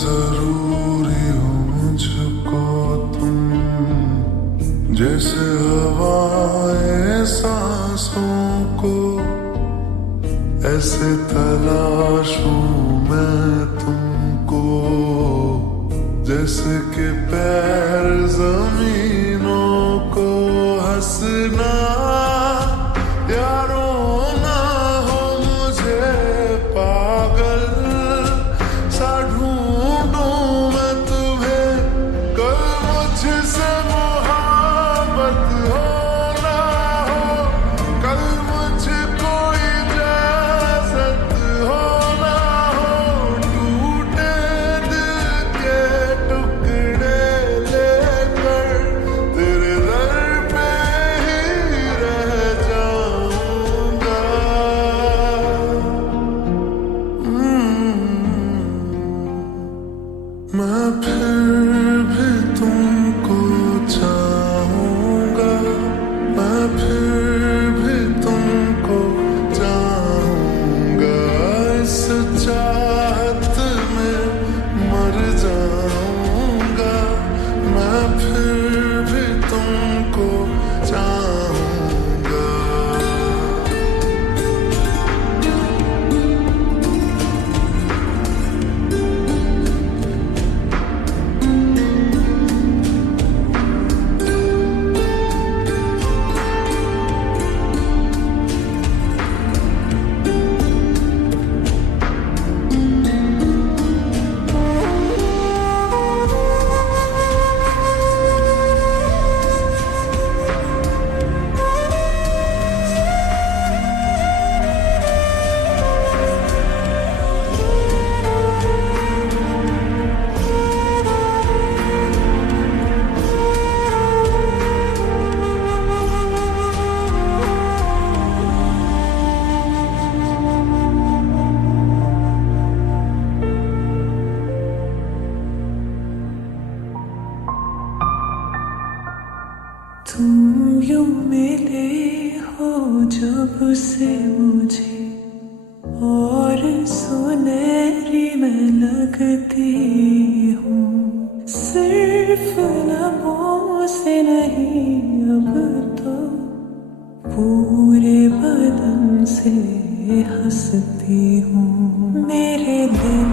जरूरी हो मुझको तुम, जैसे हवाएं सांसों को, ऐसे तलाशूं मैं तुमको, जैसे कि पैर जमीनों को। हंसना यारो ना हो मुझे पागल सा ढूंढूं मैं तुम्हें, कल मुझसे मोहब्बत हो ना हो, कल मुझको इजाजत हो ना हो, टूटे दिल के टुकड़े लेकर तेरे दर पे ही रह जाऊंगा। मैं फिर भी तुमको चाहूंगा, मैं फिर भी तुमको चाहूंगा, इस चाहत में मर जाऊंगा, मैं फिर भी तुमको चाहूंगा। तुम यूं मिले हो जब से मुझे, और सुनहरी मैं लगती हूँ, सिर्फ लबों से नहीं अब तो पूरे बदन से हंसती हूँ। मेरे दिन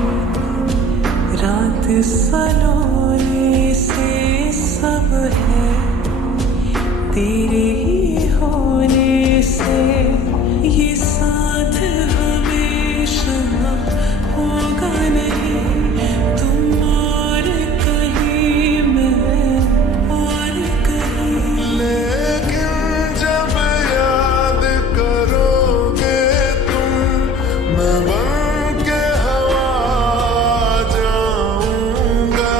रात सलोने से सब है तेरे ही होने से, ये साथ हमेशा होगा नहीं, तुम और कहीं मैं और कहीं। लेकिन जब याद करोगे तुम, मैं बन के हवा जाऊंगा।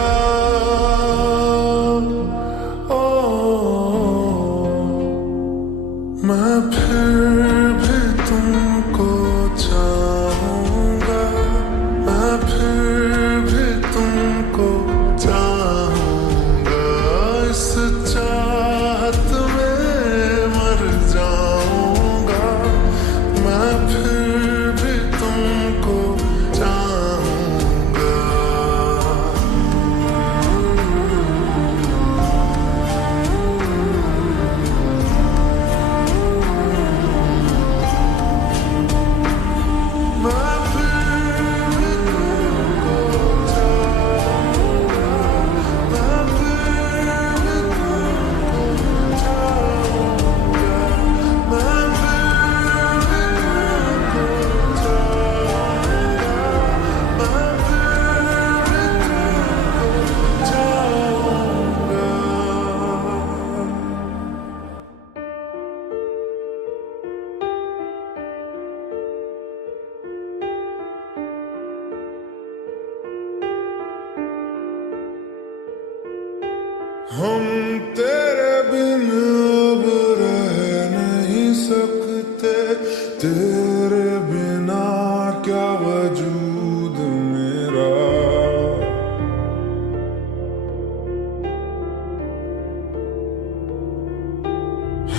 ओ मैं फिर भी तुमको चाहूंगा, मैं फिर भी तुमको चाहूंगा, इस चाहत में मर जाऊंगा, मैं फिर भी तुमको चाहूंगा। मैं फिर भी तुमको चाहूंगा, मैं फिर भी तुमको चाहूंगा, मैं फिर भी तुमको चाहूंगा, मैं फिर भी तुमको चाहूंगा। हम तेरे बिन अब रह नहीं सकते, तेरे बिना क्या वजूद मेरा।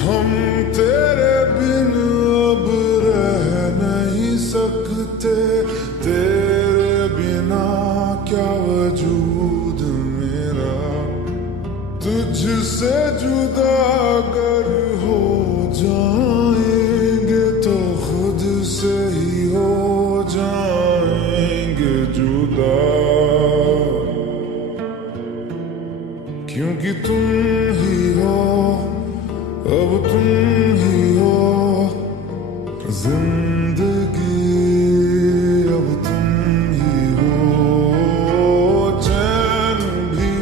हम तेरे बिन अब रह नहीं सकते, तेरे बिना क्या वजूद मेरा तुझसे जुदा अगर हो जाएंगे तो खुद से ही हो जाएंगे जुदा, क्योंकि तुम ही हो, अब तुम ही हो जिंदगी, अब तुम ही हो चैन भी,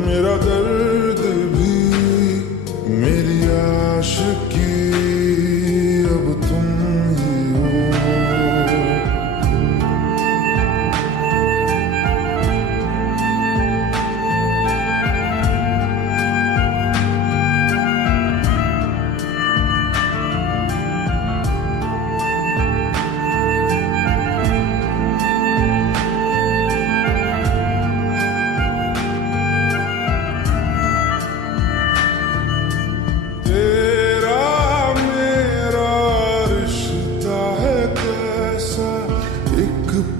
मेरा दर्द भी, मेरी आशिकी, अब तुम ही हो।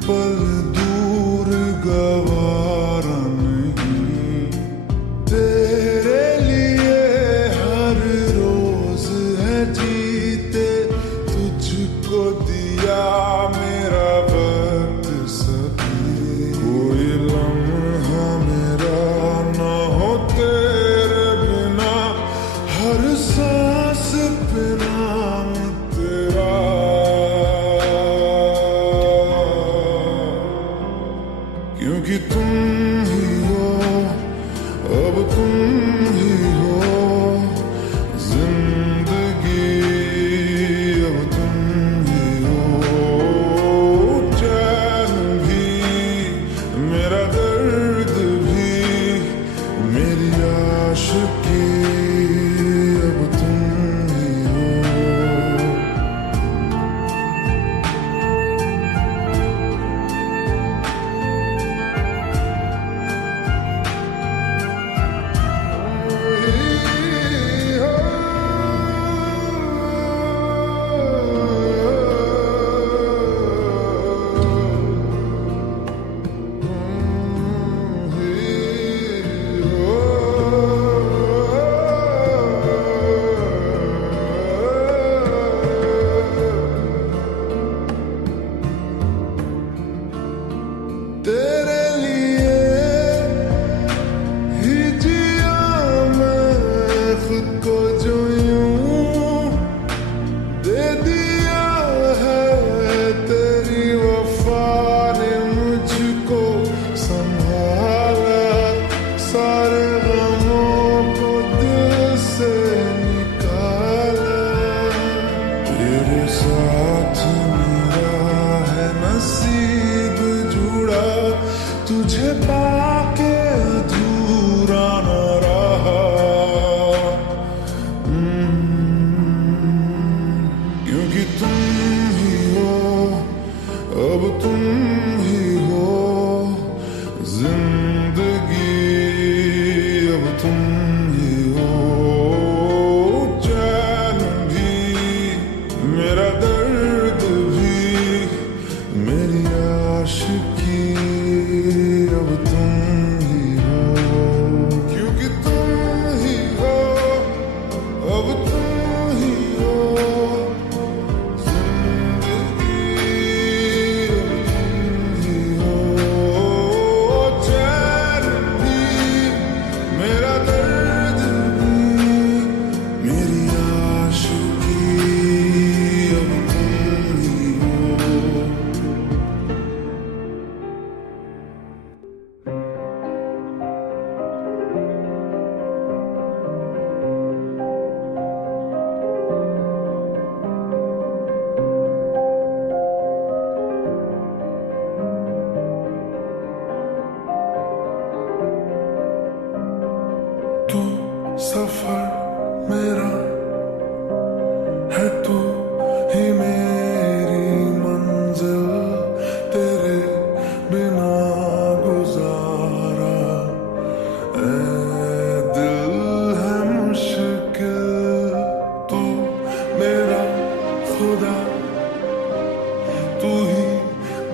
पल दूर गवारा नहीं, तेरे लिए हर रोज है जीते, तुझको दिया मेरा वक्त सभी, कोई लम्हा मेरा ना हो तेरे बिना, हर सांस पे नाम तेरा, क्योंकि तुम ही हो, अब तुम ही हो जिंदगी, अब तुम ही हो चैन भी, मेरा दर्द भी, मेरी आशिकी, अब तुम ही हो। तेरे लिए ही जिया मैं खुद को, जो यूं दे दिया है तेरी वफा ने मुझको संभाला, सारे गमों को दिल से निकाला, तेरे साथ मेरा है नसीब जुड़ा, तुझे पाके अधूरा न रहा, क्योंकि तुम ही हो, अब तुम ही हो जिंदगी, अब तुम ही हो चैन भी, मेरा दर्द भी, मेरी आशिकी, अब तुम ही हो, क्योंकि तुम ही हो, अब तुम ही हो जिंदगी, अब तुम ही हो चैन भी, मेरा दर्द भी, मेरी आशिकी, अब तुम ही हो। तू सफर मेरा है, तू ही मेरी मंजिल, तेरे बिना गुजारा ऐ दिल है मुश्किल, तू मेरा खुदा, तू ही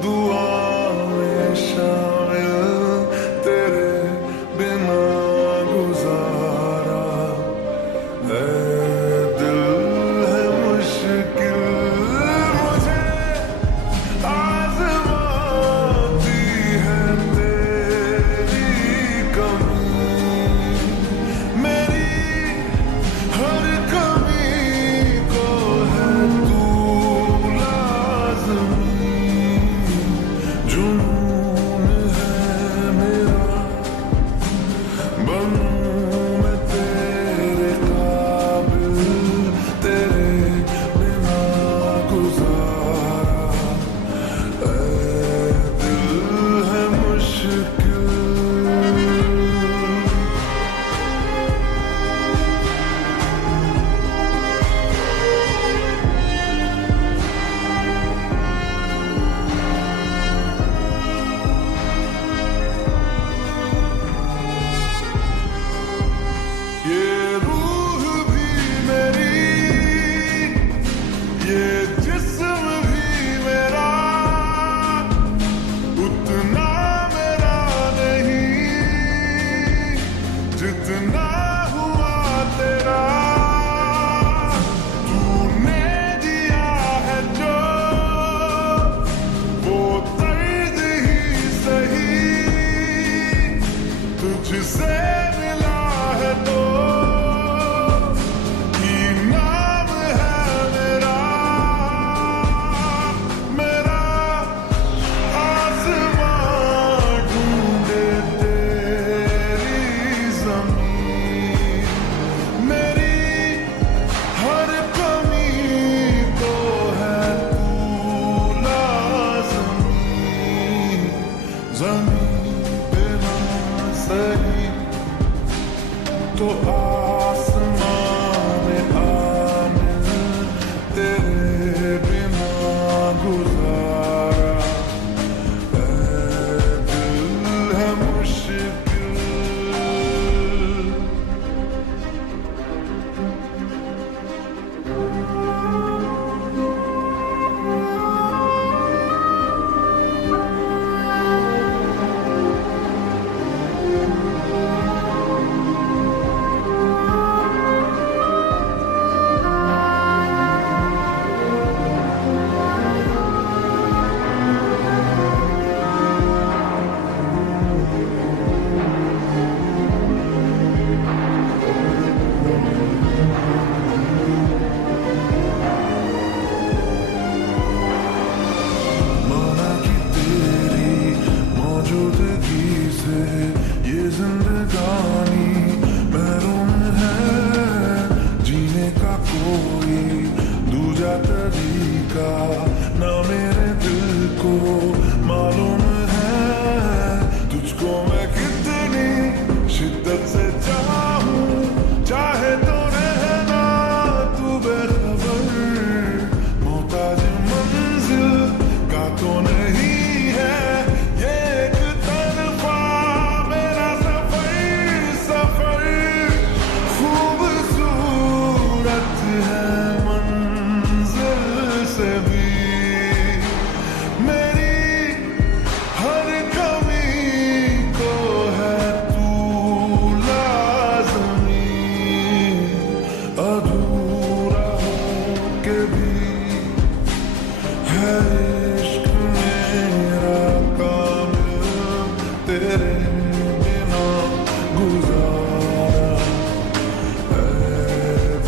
दुआ में शामिल, तुझसे मिला है तो नाम है मेरा, मेरा आसमां ढूंढे तेरी ज़मीन, मेरी हर कमी को है तू लाज़मी, ज़मीन पे ना सही तो आसमान में आमिर तेरे बिना गुजारा दिल है मुश्किल। माना कि तेरी मौजूदगी से ये जिंदगानी महरूम है, जीने का कोई दूजा तरीका ना मेरे दिल को मालूम है। तुझको मैं कितनी शिद्दत से चाहूं, चाहे तो रहना तू बेखबर, मोहताज मंजिल का तो नहीं है ये एक तरफा मेरा सफर, सफर खूबसूरत है मंजिल से भी, मेरी हर कमी को है तू लाज़मी, अधूरा हो के भी है इश्क मेरा कामिल तेरे बिना गुजारा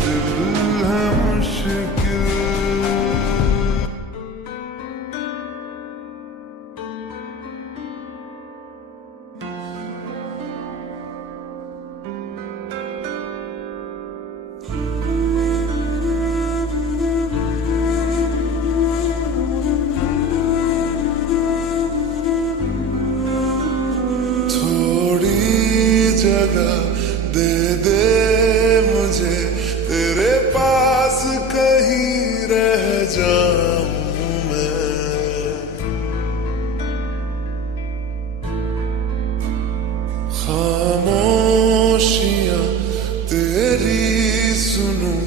दिल है मुश्किल। थोड़ी जगह दे दे मुझे तेरे पास, कहीं रह जाऊं मैं, खामोशियां तेरी सुनूं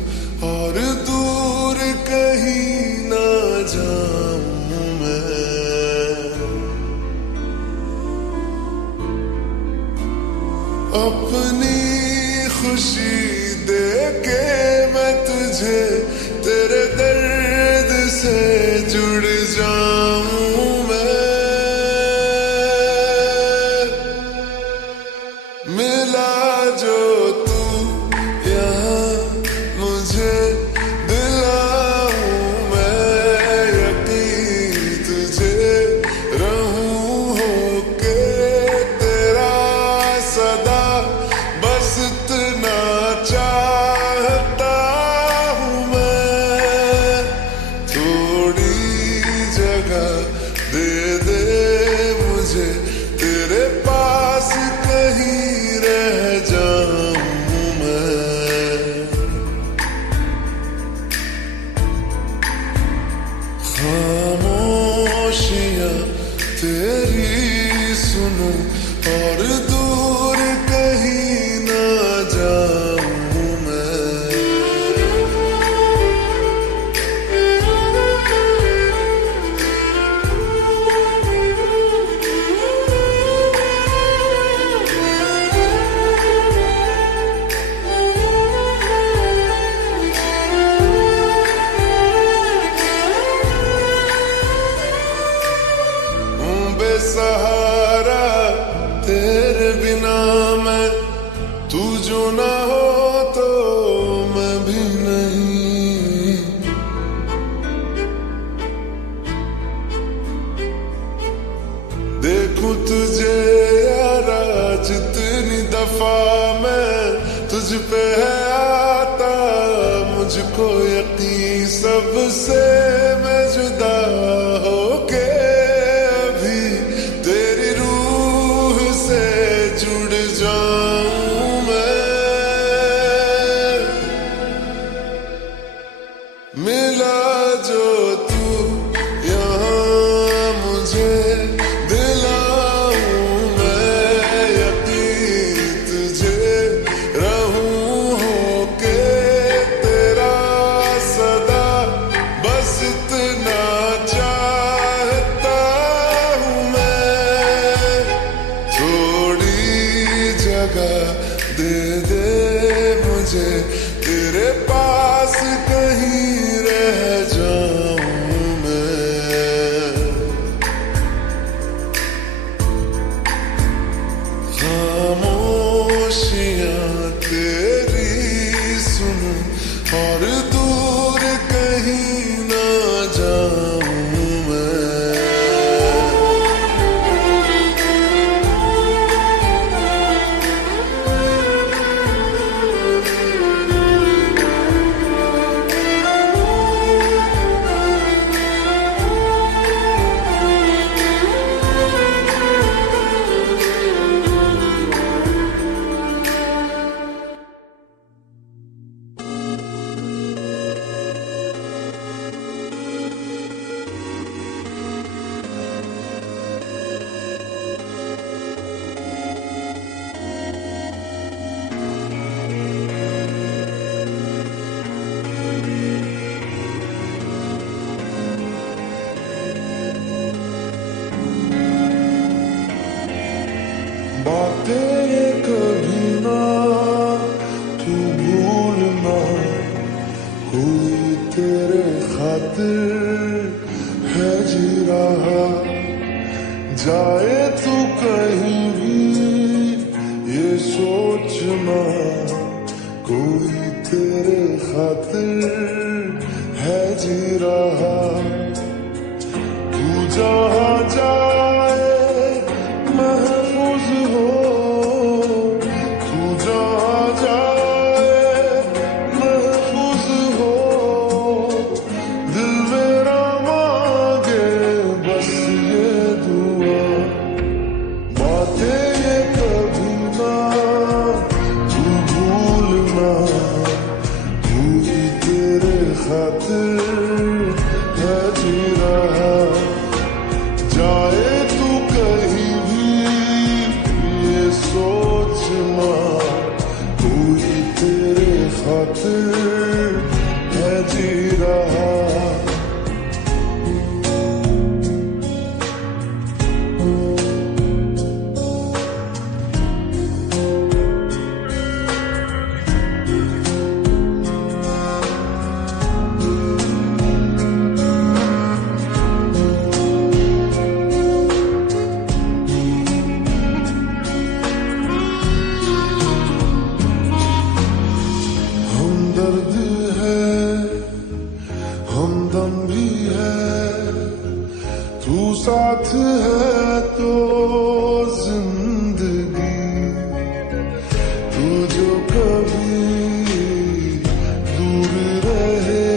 और दूर कहीं ना जाऊं मैं, अपनी खुशी दे के मैं तुझे तेरे दर्द से जुड़ जाऊं मैं, मिला जो तू यहाँ मुझे दिलाऊं मैं यकीन, तुझे रहूं होके तेरा सदा, बस इतना चाहता हूँ मैं। थोड़ी जगह दे दे मुझे तेरे पास, कहीं रह जाऊं मैं, खामोशियां तेरी सुनूं और दूर कहीं ना जाऊं मैं। बेसहारा तेरे ना हो तो मैं भी नहीं। देखूं तुझे यारा जितनी दफा मैं तुझ पे है आता, मुझको यकीन सबसे मैं जुदा होके अभी तेरी रूह से जुड़ जाऊं मैं। मिला जो तू यहाँ मुझे दिलाऊं मैं यकीन तुझे रहूं होके तेरा सदा, बस इतना चाहता हूँ मैं। थोड़ी जगह दे दे मुझे तेरे पास, कहीं रह जाऊं मैं। खामोशियां तेरी सुनूं और दूर कहीं ना जाऊं मैं। बातें ये कभी ना तू भूलना, कोई तेरे खातिर है जी रहा। जाए तू कहीं भी ये सोचना, कोई तेरे खातिर है जी रहा। तू जहाँ जाए महफूज हो, तू जहाँ जाए महफूज हो। दिल मेरा मांगे बस ये दुआ, बातें ये कभी ना तू भूलना, कोई तेरे खातिर है जी रहा। जाए तू कहीं भी ये सोचना, कोई तेरे खातिर है जी रहा। हमदर्द है हमदम भी है, तू साथ है तो जिंदगी। तू जो कभी दूर रहे,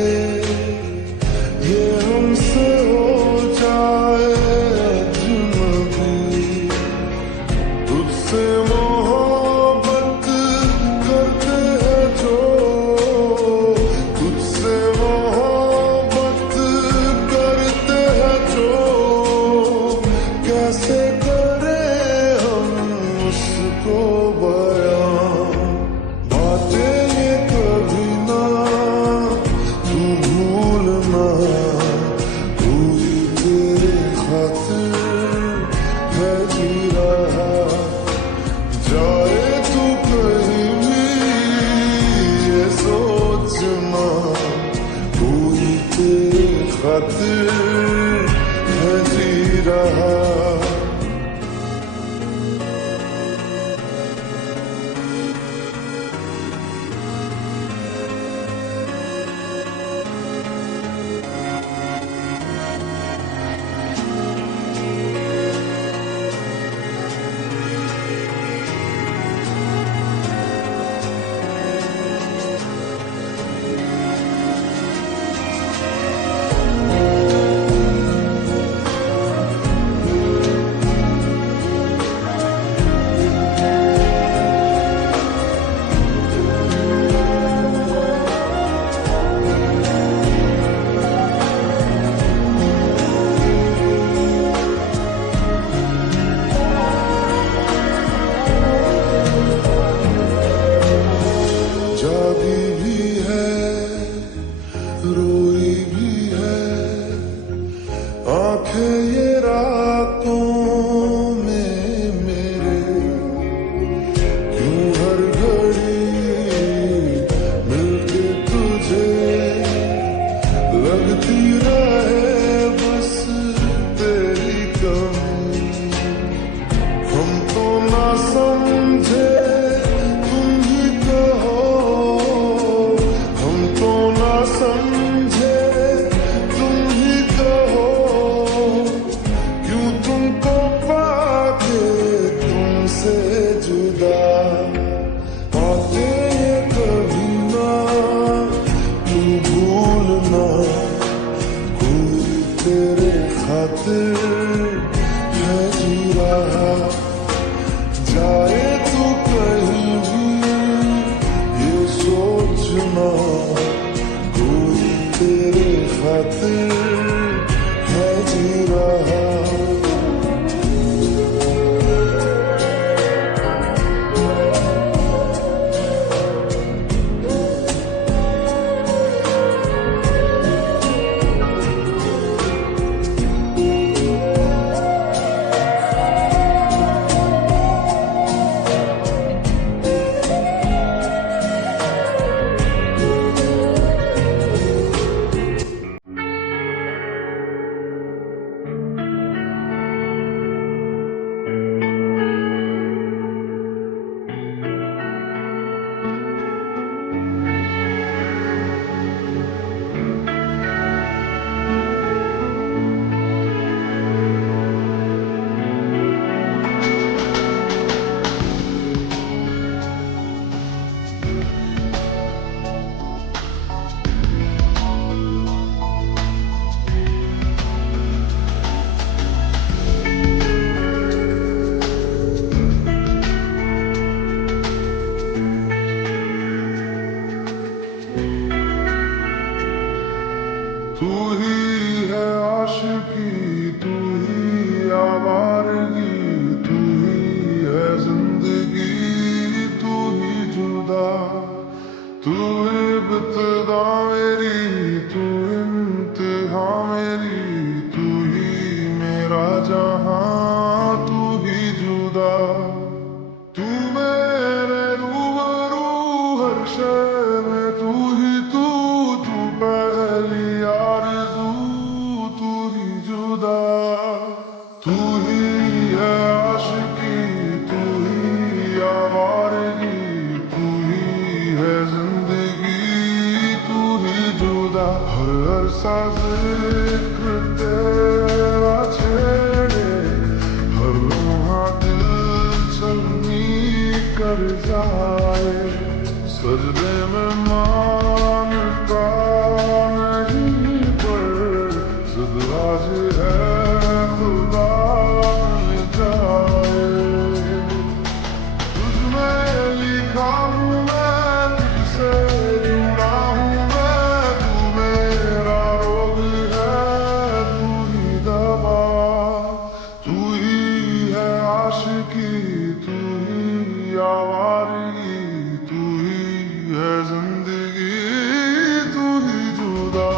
ये हमसे हो जाए अजनबी। तुझसे मोहब्बत करते हैं जो, तुझसे मोहब्बत करते हैं जो, कैसे करें हम उसको बयां। बातें ये कभी ना तू भूलना, कोई तेरे खातिर है जी रहा। जाए तू कहीं भी ये सोचना, कोई तेरे खातिर है जी रहा। तू इब्तिदा मेरी, तू इंतहा मेरी, तू ही मेरा जहां, तू ही जुदा। तू मेरे रूबरू हर शय में, तू ही तू, तू पहली आरज़ू, तू ही जुदा। तू ही है आशिकी, तू ही आवारगी, तू ही है जिंदगी, तू ही जुदा। हर अरसा ज़िक्र तेरा छेड़े, हर लम्हा दिल छलनी कर जाए। सजदे में मानता नहीं पर ज़िद आज है खुदा मिल जाए। तुझ में लिखा हूँ मैं, तुझसे जुड़ा हूँ मैं, तू मेरा रोग है, तू ही दवा। तू ही है आशिकी, तू ही आवारगी, तू ही है जिंदगी, तू ही जुदा।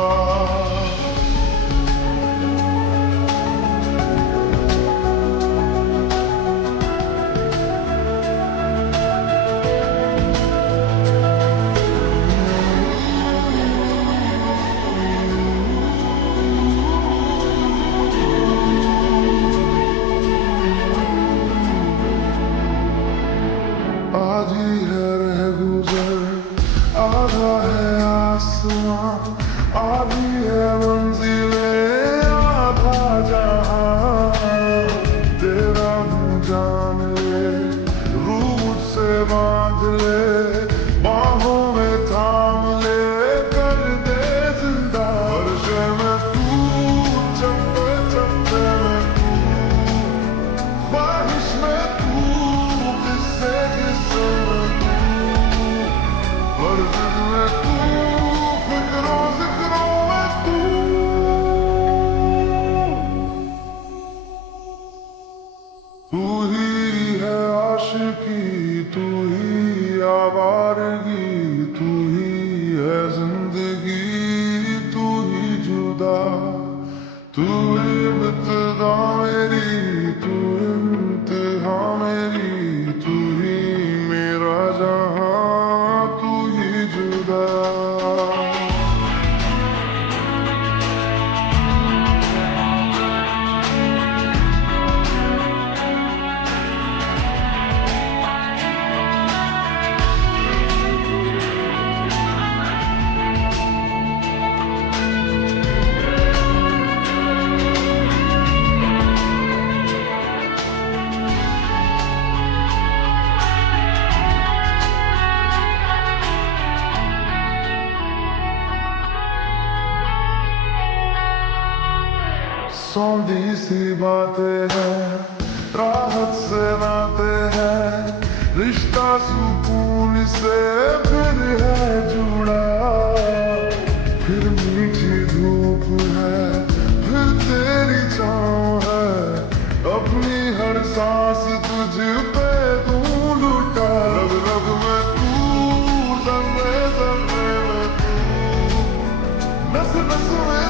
आधी है रह गुजर, आधा है आसमां, आधी है मंजिले, आधा जहां। तेरा हूँ जान ले, रूह से बांध ले, बाहों में थाम ले, कर दे जिंदा। हर शय में तू, चप्पे चप्पे में तू, ख्वाहिश में तू, किस्से किस्से में तू, हर दिन में तू, फिक्रों जिक्रों में तू। तू ही है आशिकी, तू ही आवारगी, तू ही है जिंदगी, तू ही जुदा। तू इब्तिदा मेरी, तू इंतहा मेरी, तू ही मेरा जहां, तू ही जुदा। सौंधी सी बातें हैं, राहत से नाते हैं, रिश्ता सुकून से फिर है जुड़ा। फिर मीठी धूप है, फिर तेरी छाँव है, अपनी हर सांस तुझ पे दूं लुटा। रग रग में तू, ज़र्रे ज़र्रे में तू, नस नस में